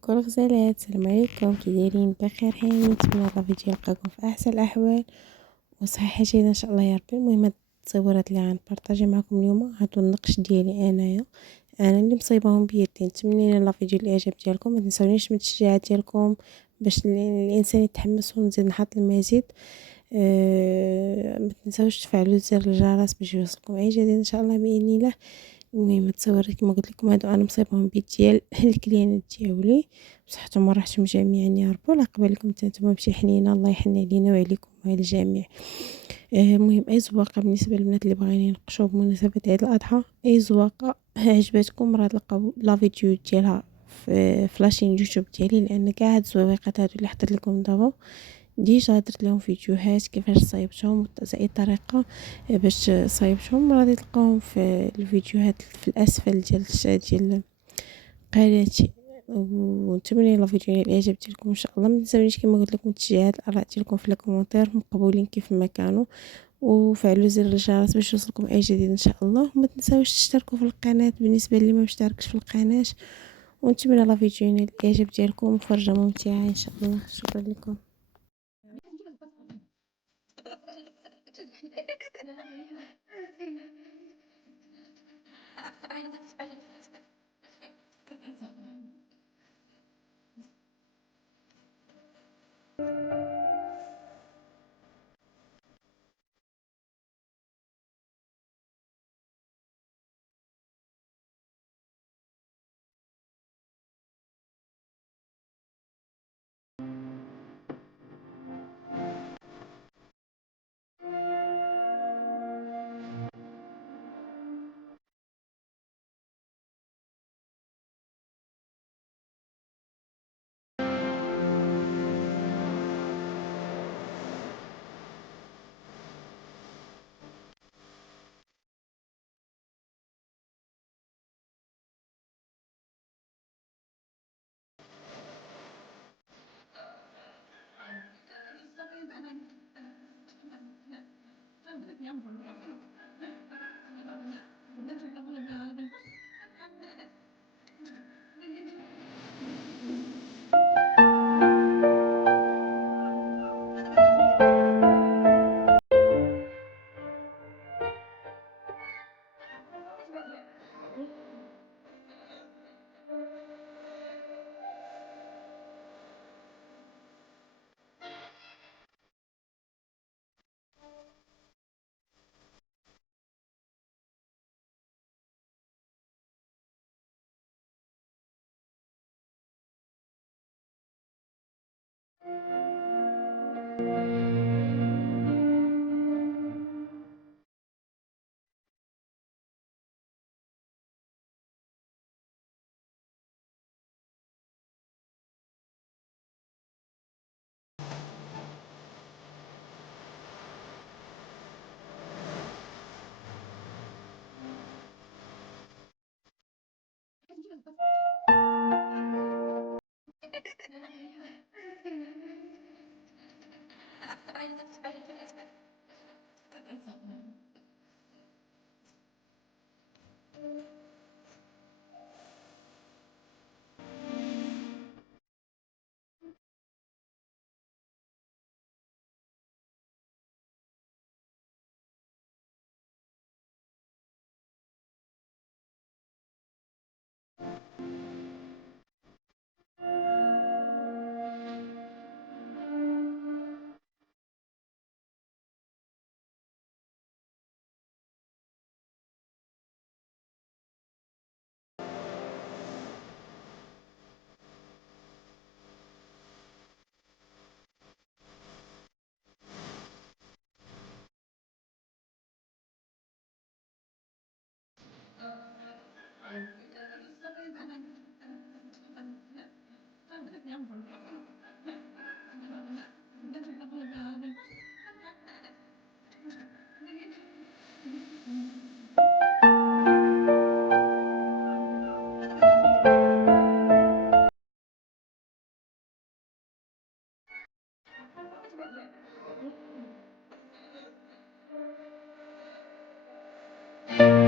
كل غزالات السلام عليكم، كي دايرين؟ بخير حالين؟ نتمنى الله فيديو يلقاكم في احسن الاحوال وصحه جيده ان شاء الله يا ربي. المهم هاد التصورات اللي غنبارطاجي معكم اليوم هادو النقش ديالي انايا، انا اللي مصايباهم بيدي. نتمنى الله فيديو الاعجاب ديالكم، ما تنساونيش من التشجيعات ديالكم باش الانسان يتحمس ونزيد نحط المزيد. ما تنساوش تفعلوا زر الجرس باش يوصلكم اي جديد ان شاء الله باذن الله. المهم التصاورات كما قلت لكم هادو انا مصايبهم بيد ديال الكليانات ديالي، بصحتهم وراحتهم جميعا يا رب، ولا قبالكم نتوما بشي حنينه، الله يحن علينا وعليكم وعلى الجميع. المهم اي زواقه بالنسبه للبنات اللي باغيين ينقشوا بمناسبه عيد الاضحى، اي زواقه عجبتكم راه تلقاو لا فيديو ديالها في لاشين يوتيوب ديالي، لان كاع هاد الزواقات هادو اللي حطيت لكم دابا ديجا درت لهم فيديوهات كيفاش صايبتهم اي طريقه باش صايبتهم، غادي تلقاوهم في الفيديوهات في الاسفل ديال قناتي. ونتمنى لا فيديو الاعجاب ديالكم ان شاء الله. ما تنساونيش كما قلت لكم تشجيعات الاراء ديالكم في الكومونتير مقبولين كيف ما كانوا، وفعلوا زر الجرس باش يوصلكم اي جديد ان شاء الله. وما تنساوش تشتركوا في القناه بالنسبه اللي ما مشتركش في القناه. ونتمنى لا فيديو الاعجاب ديالكم وفرجه ممتعه ان شاء الله. شكرا لكم.